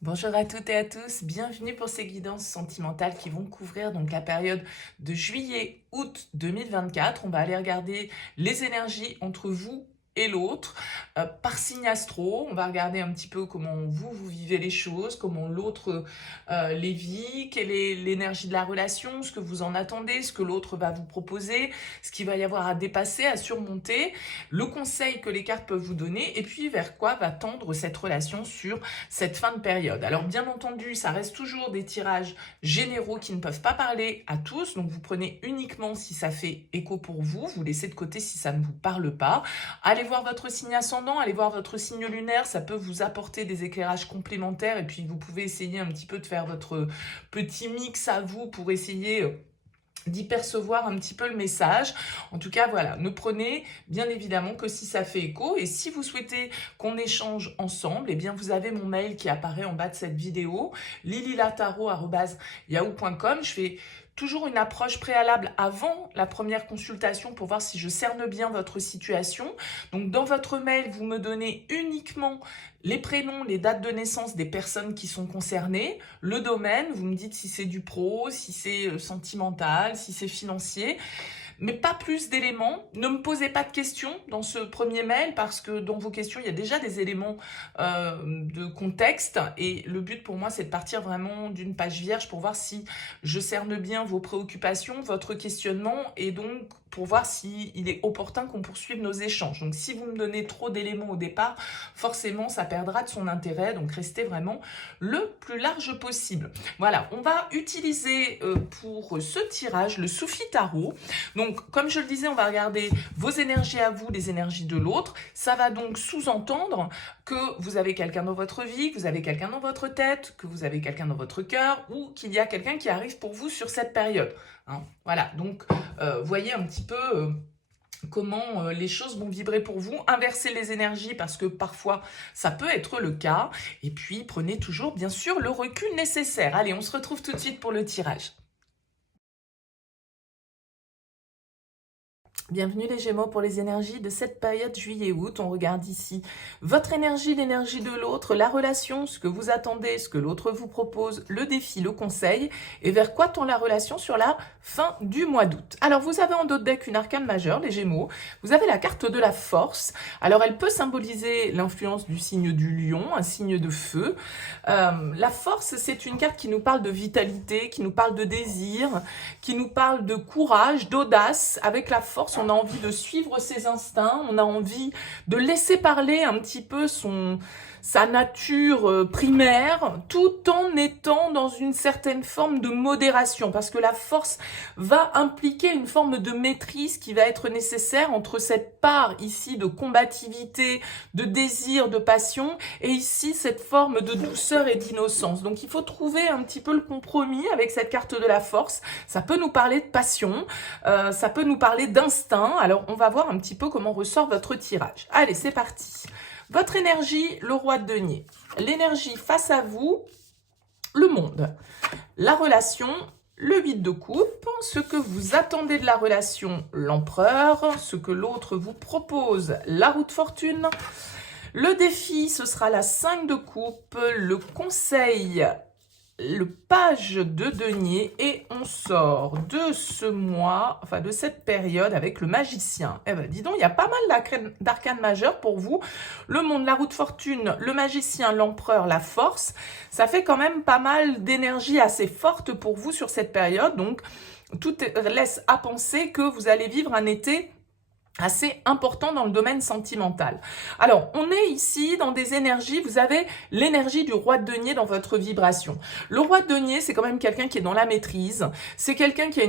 Bonjour à toutes et à tous, bienvenue pour ces guidances sentimentales qui vont couvrir donc la période de juillet-août 2024. On va aller regarder les énergies entre vous et l'autre par signe astro. On va regarder un petit peu comment vous vivez les choses, comment l'autre les vit, quelle est l'énergie de la relation, ce que vous en attendez, ce que l'autre va vous proposer, ce qu'il va y avoir à dépasser, à surmonter, le conseil que les cartes peuvent vous donner et puis vers quoi va tendre cette relation sur cette fin de période. Alors bien entendu, ça reste toujours des tirages généraux qui ne peuvent pas parler à tous, donc vous prenez uniquement si ça fait écho pour vous, vous laissez de côté si ça ne vous parle pas. Allez voir votre signe ascendant, allez voir votre signe lunaire, ça peut vous apporter des éclairages complémentaires et puis vous pouvez essayer un petit peu de faire votre petit mix à vous pour essayer d'y percevoir un petit peu le message. En tout cas, voilà, ne prenez bien évidemment que si ça fait écho. Et si vous souhaitez qu'on échange ensemble, eh bien vous avez mon mail qui apparaît en bas de cette vidéo, lililataro@yahoo.com. Je fais toujours une approche préalable avant la première consultation pour voir si je cerne bien votre situation. Donc dans votre mail, vous me donnez uniquement les prénoms, les dates de naissance des personnes qui sont concernées, le domaine, vous me dites si c'est du pro, si c'est sentimental, si c'est financier, mais pas plus d'éléments. Ne me posez pas de questions dans ce premier mail parce que dans vos questions, il y a déjà des éléments de contexte et le but pour moi, c'est de partir vraiment d'une page vierge pour voir si je cerne bien vos préoccupations, votre questionnement et donc pour voir s'il est opportun qu'on poursuive nos échanges. Donc si vous me donnez trop d'éléments au départ, forcément ça perdra de son intérêt, donc restez vraiment le plus large possible. Voilà, on va utiliser pour ce tirage le Soufi Tarot. Donc comme je le disais, on va regarder vos énergies à vous, les énergies de l'autre. Ça va donc sous-entendre que vous avez quelqu'un dans votre vie, que vous avez quelqu'un dans votre tête, que vous avez quelqu'un dans votre cœur ou qu'il y a quelqu'un qui arrive pour vous sur cette période. Hein, voilà, donc voyez un petit peu comment les choses vont vibrer pour vous. Inversez les énergies parce que parfois ça peut être le cas. Et puis prenez toujours bien sûr le recul nécessaire. Allez, on se retrouve tout de suite pour le tirage. Bienvenue les Gémeaux pour les énergies de cette période juillet-août. On regarde ici votre énergie, l'énergie de l'autre, la relation, ce que vous attendez, ce que l'autre vous propose, le défi, le conseil et vers quoi tend la relation sur la fin du mois d'août. Alors vous avez en dos de deck une arcane majeure, les Gémeaux. Vous avez la carte de la force. Alors elle peut symboliser l'influence du signe du lion, un signe de feu. La force, c'est une carte qui nous parle de vitalité, qui nous parle de désir, qui nous parle de courage, d'audace. Avec la force, on a envie de suivre ses instincts, on a envie de laisser parler un petit peu sa nature primaire, tout en étant dans une certaine forme de modération, parce que la force va impliquer une forme de maîtrise qui va être nécessaire entre cette part ici de combativité, de désir, de passion, et ici cette forme de douceur et d'innocence. Donc il faut trouver un petit peu le compromis avec cette carte de la force. Ça peut nous parler de passion, ça peut nous parler d'instinct. Alors on va voir un petit peu comment ressort votre tirage. Allez, c'est parti. Votre énergie, le roi de denier. L'énergie face à vous, le monde. La relation, le 8 de coupe. Ce que vous attendez de la relation, l'empereur. Ce que l'autre vous propose, la roue de fortune. Le défi, ce sera la 5 de coupe. Le conseil, le page de denier et on sort de ce mois, enfin de cette période avec le magicien. Eh ben dis donc, il y a pas mal d'arcanes majeures pour vous. Le monde, la roue de fortune, le magicien, l'empereur, la force. Ça fait quand même pas mal d'énergie assez forte pour vous sur cette période. Donc tout laisse à penser que vous allez vivre un été assez important dans le domaine sentimental. Alors, on est ici dans des énergies, vous avez l'énergie du roi de denier dans votre vibration. Le roi de denier, c'est quand même quelqu'un qui est dans la maîtrise, c'est quelqu'un qui a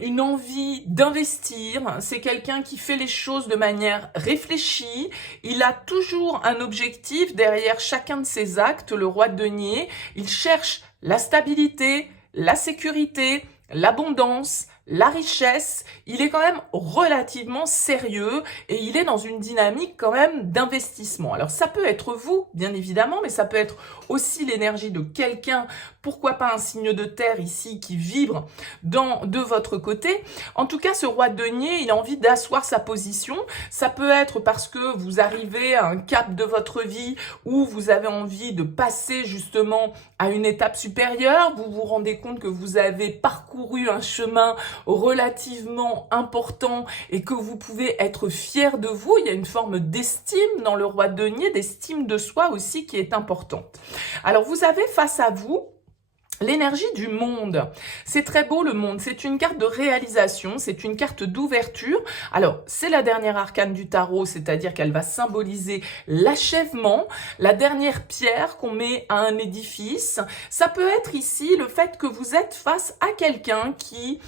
une envie d'investir, c'est quelqu'un qui fait les choses de manière réfléchie, il a toujours un objectif derrière chacun de ses actes, le roi de denier, il cherche la stabilité, la sécurité, l'abondance, la richesse, il est quand même relativement sérieux et il est dans une dynamique quand même d'investissement. Alors ça peut être vous, bien évidemment, mais ça peut être aussi l'énergie de quelqu'un, pourquoi pas un signe de terre ici qui vibre de votre côté. En tout cas, ce roi de denier, il a envie d'asseoir sa position. Ça peut être parce que vous arrivez à un cap de votre vie où vous avez envie de passer justement à une étape supérieure. Vous vous rendez compte que vous avez parcouru un chemin relativement important et que vous pouvez être fier de vous. Il y a une forme d'estime dans le roi de denier, d'estime de soi aussi qui est importante. Alors vous avez face à vous l'énergie du monde. C'est très beau le monde, c'est une carte de réalisation, c'est une carte d'ouverture. Alors, c'est la dernière arcane du tarot, c'est-à-dire qu'elle va symboliser l'achèvement, la dernière pierre qu'on met à un édifice. Ça peut être ici le fait que vous êtes face à quelqu'un qui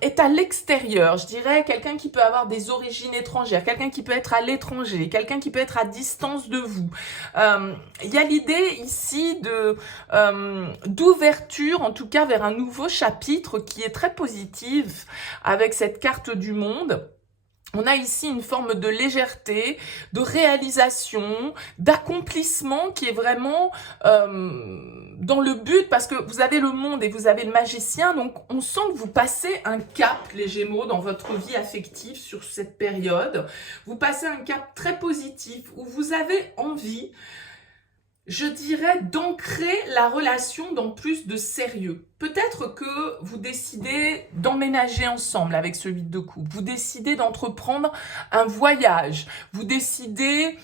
est à l'extérieur, je dirais quelqu'un qui peut avoir des origines étrangères, quelqu'un qui peut être à l'étranger, quelqu'un qui peut être à distance de vous. Il y a l'idée ici d'ouverture, en tout cas vers un nouveau chapitre qui est très positif avec cette carte du monde. On a ici une forme de légèreté, de réalisation, d'accomplissement qui est vraiment dans le but, parce que vous avez le monde et vous avez le magicien, donc on sent que vous passez un cap, les Gémeaux, dans votre vie affective sur cette période. Vous passez un cap très positif où vous avez envie, je dirais, d'ancrer la relation dans plus de sérieux. Peut-être que vous décidez d'emménager ensemble avec ce 8 de coupe. Vous décidez d'entreprendre un voyage. Vous décidez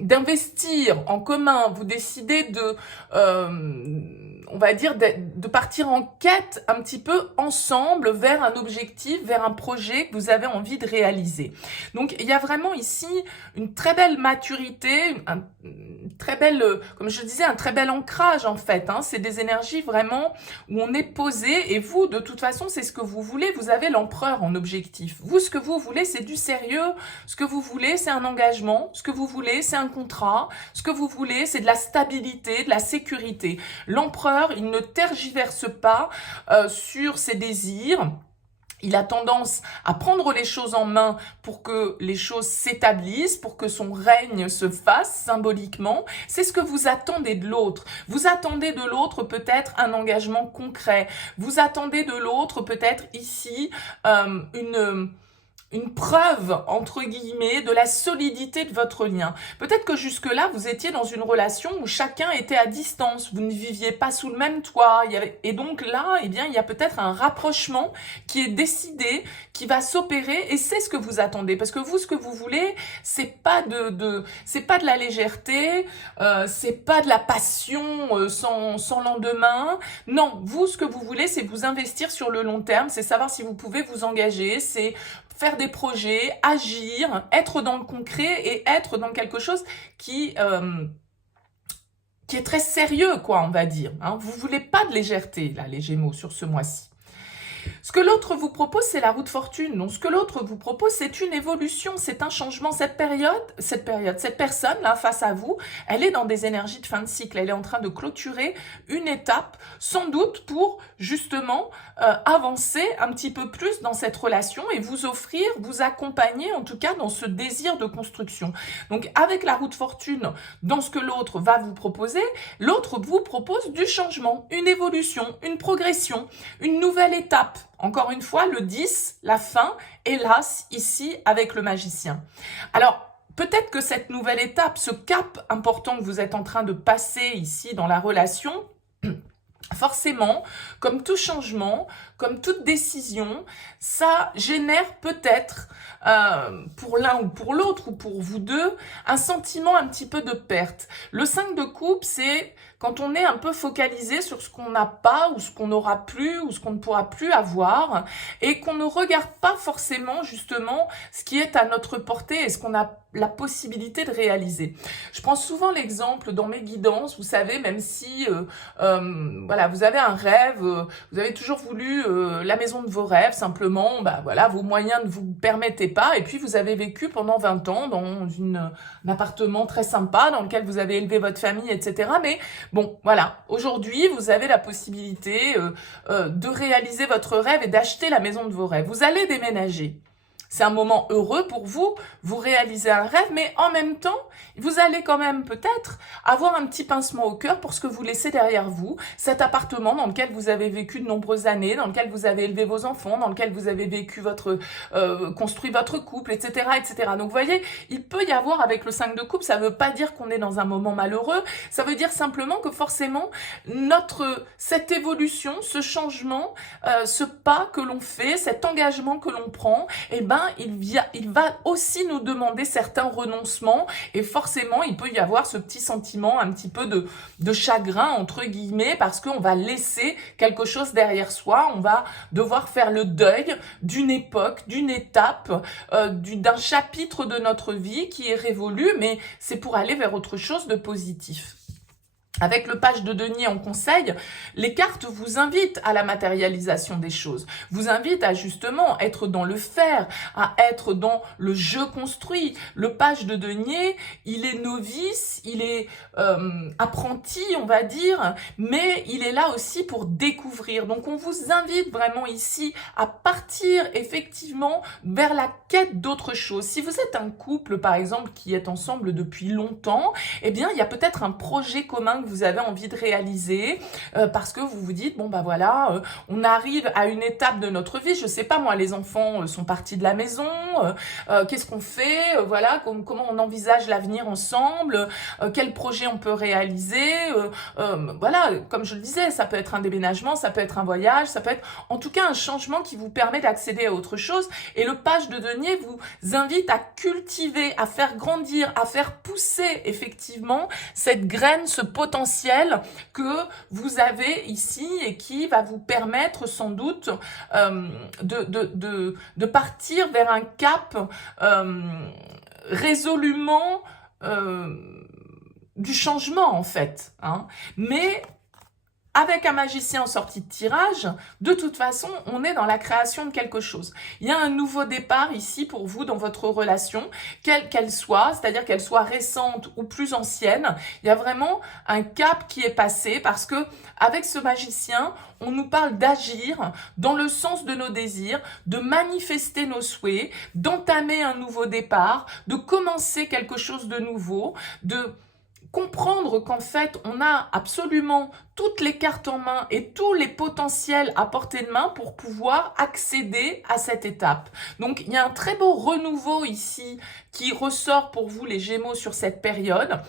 d'investir en commun. Vous décidez de, on va dire, de partir en quête un petit peu ensemble vers un objectif, vers un projet que vous avez envie de réaliser. Donc, il y a vraiment ici une très belle maturité, très belle, comme je disais, un très bel ancrage en fait. C'est des énergies vraiment où on est posé et vous, de toute façon, c'est ce que vous voulez. Vous avez l'empereur en objectif. Vous, ce que vous voulez, c'est du sérieux. Ce que vous voulez, c'est un engagement. Ce que vous voulez, c'est un contrat. Ce que vous voulez, c'est de la stabilité, de la sécurité. L'empereur, il ne tergiverse pas sur ses désirs. Il a tendance à prendre les choses en main pour que les choses s'établissent, pour que son règne se fasse symboliquement. C'est ce que vous attendez de l'autre. Vous attendez de l'autre peut-être un engagement concret. Vous attendez de l'autre peut-être ici une preuve, entre guillemets, de la solidité de votre lien. Peut-être que jusque-là, vous étiez dans une relation où chacun était à distance, vous ne viviez pas sous le même toit, et donc là, eh bien, il y a peut-être un rapprochement qui est décidé, qui va s'opérer, et c'est ce que vous attendez. Parce que vous, ce que vous voulez, c'est pas c'est pas de la légèreté, c'est pas de la passion sans lendemain. Non, vous, ce que vous voulez, c'est vous investir sur le long terme, c'est savoir si vous pouvez vous engager, c'est faire des projets, agir, être dans le concret et être dans quelque chose qui est très sérieux, quoi, on va dire. Vous voulez pas de légèreté, là, les Gémeaux, sur ce mois-ci. Ce que l'autre vous propose, c'est la roue de fortune. Donc, ce que l'autre vous propose, c'est une évolution, c'est un changement. Cette personne, là, face à vous, elle est dans des énergies de fin de cycle. Elle est en train de clôturer une étape, sans doute pour, justement, avancer un petit peu plus dans cette relation et vous offrir, vous accompagner, en tout cas, dans ce désir de construction. Donc, avec la roue de fortune, dans ce que l'autre va vous proposer, l'autre vous propose du changement, une évolution, une progression, une nouvelle étape. Encore une fois, le 10, la fin, hélas, ici, avec le magicien. Alors, peut-être que cette nouvelle étape, ce cap important que vous êtes en train de passer ici dans la relation, forcément, comme tout changement, comme toute décision, ça génère peut-être, pour l'un ou pour l'autre, ou pour vous deux, un sentiment un petit peu de perte. Le 5 de coupe, c'est quand on est un peu focalisé sur ce qu'on n'a pas, ou ce qu'on n'aura plus, ou ce qu'on ne pourra plus avoir, et qu'on ne regarde pas forcément, justement, ce qui est à notre portée et ce qu'on a la possibilité de réaliser. Je prends souvent l'exemple dans mes guidances, vous savez, même si voilà, vous avez un rêve, vous avez toujours voulu la maison de vos rêves, simplement, voilà, vos moyens ne vous permettaient pas, et puis vous avez vécu pendant 20 ans dans un appartement très sympa, dans lequel vous avez élevé votre famille, etc. Mais Bon, voilà, aujourd'hui, vous avez la possibilité de réaliser votre rêve et d'acheter la maison de vos rêves. Vous allez déménager. C'est un moment heureux pour vous, vous réalisez un rêve, mais en même temps, vous allez quand même peut-être avoir un petit pincement au cœur pour ce que vous laissez derrière vous, cet appartement dans lequel vous avez vécu de nombreuses années, dans lequel vous avez élevé vos enfants, dans lequel vous avez vécu construit votre couple, etc., etc. Donc vous voyez, il peut y avoir avec le 5 de coupe, ça ne veut pas dire qu'on est dans un moment malheureux, ça veut dire simplement que forcément, cette évolution, ce changement, ce pas que l'on fait, cet engagement que l'on prend, eh ben, il va aussi nous demander certains renoncements et forcément, il peut y avoir ce petit sentiment un petit peu de chagrin, entre guillemets, parce qu'on va laisser quelque chose derrière soi, on va devoir faire le deuil d'une époque, d'une étape, d'un chapitre de notre vie qui est révolu, mais c'est pour aller vers autre chose de positif. Avec le page de denier en conseil, les cartes vous invitent à la matérialisation des choses, vous invitent à justement être dans le faire, à être dans le jeu construit. Le page de denier, il est novice, il est apprenti, on va dire, mais il est là aussi pour découvrir. Donc on vous invite vraiment ici à partir effectivement vers la quête d'autre chose. Si vous êtes un couple, par exemple, qui est ensemble depuis longtemps, eh bien, il y a peut-être un projet commun que vous avez envie de réaliser parce que vous vous dites, bon, bah voilà, on arrive à une étape de notre vie, je sais pas moi, les enfants sont partis de la maison, qu'est-ce qu'on fait, voilà, comment on envisage l'avenir ensemble, quel projet on peut réaliser, voilà, comme je le disais, ça peut être un déménagement, ça peut être un voyage, ça peut être en tout cas un changement qui vous permet d'accéder à autre chose, et le page de denier vous invite à cultiver, à faire grandir, à faire pousser effectivement cette graine, ce potentiel que vous avez ici et qui va vous permettre sans doute de partir vers un cap résolument du changement en fait. Hein. Mais avec un magicien en sortie de tirage, de toute façon, on est dans la création de quelque chose. Il y a un nouveau départ ici pour vous dans votre relation, quelle qu'elle soit, c'est-à-dire qu'elle soit récente ou plus ancienne. Il y a vraiment un cap qui est passé parce que avec ce magicien, on nous parle d'agir dans le sens de nos désirs, de manifester nos souhaits, d'entamer un nouveau départ, de commencer quelque chose de nouveau, de comprendre qu'en fait, on a absolument toutes les cartes en main et tous les potentiels à portée de main pour pouvoir accéder à cette étape. Donc, il y a un très beau renouveau ici qui ressort pour vous, les Gémeaux, sur cette période.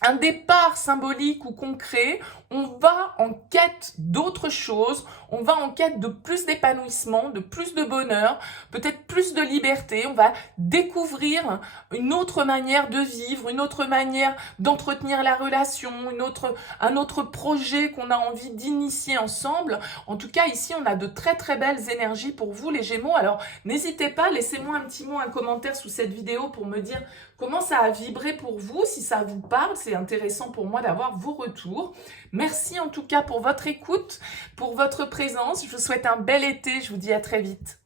Un départ symbolique ou concret, on va en quête d'autre chose, on va en quête de plus d'épanouissement, de plus de bonheur, peut-être plus de liberté, on va découvrir une autre manière de vivre, une autre manière d'entretenir la relation, un autre projet qu'on a envie d'initier ensemble. En tout cas, ici, on a de très très belles énergies pour vous, les Gémeaux. Alors, n'hésitez pas, laissez-moi un petit mot, un commentaire sous cette vidéo pour me dire comment ça a vibré pour vous, si ça vous parle. C'est intéressant pour moi d'avoir vos retours. Merci en tout cas pour votre écoute, pour votre présence. Je vous souhaite un bel été. Je vous dis à très vite.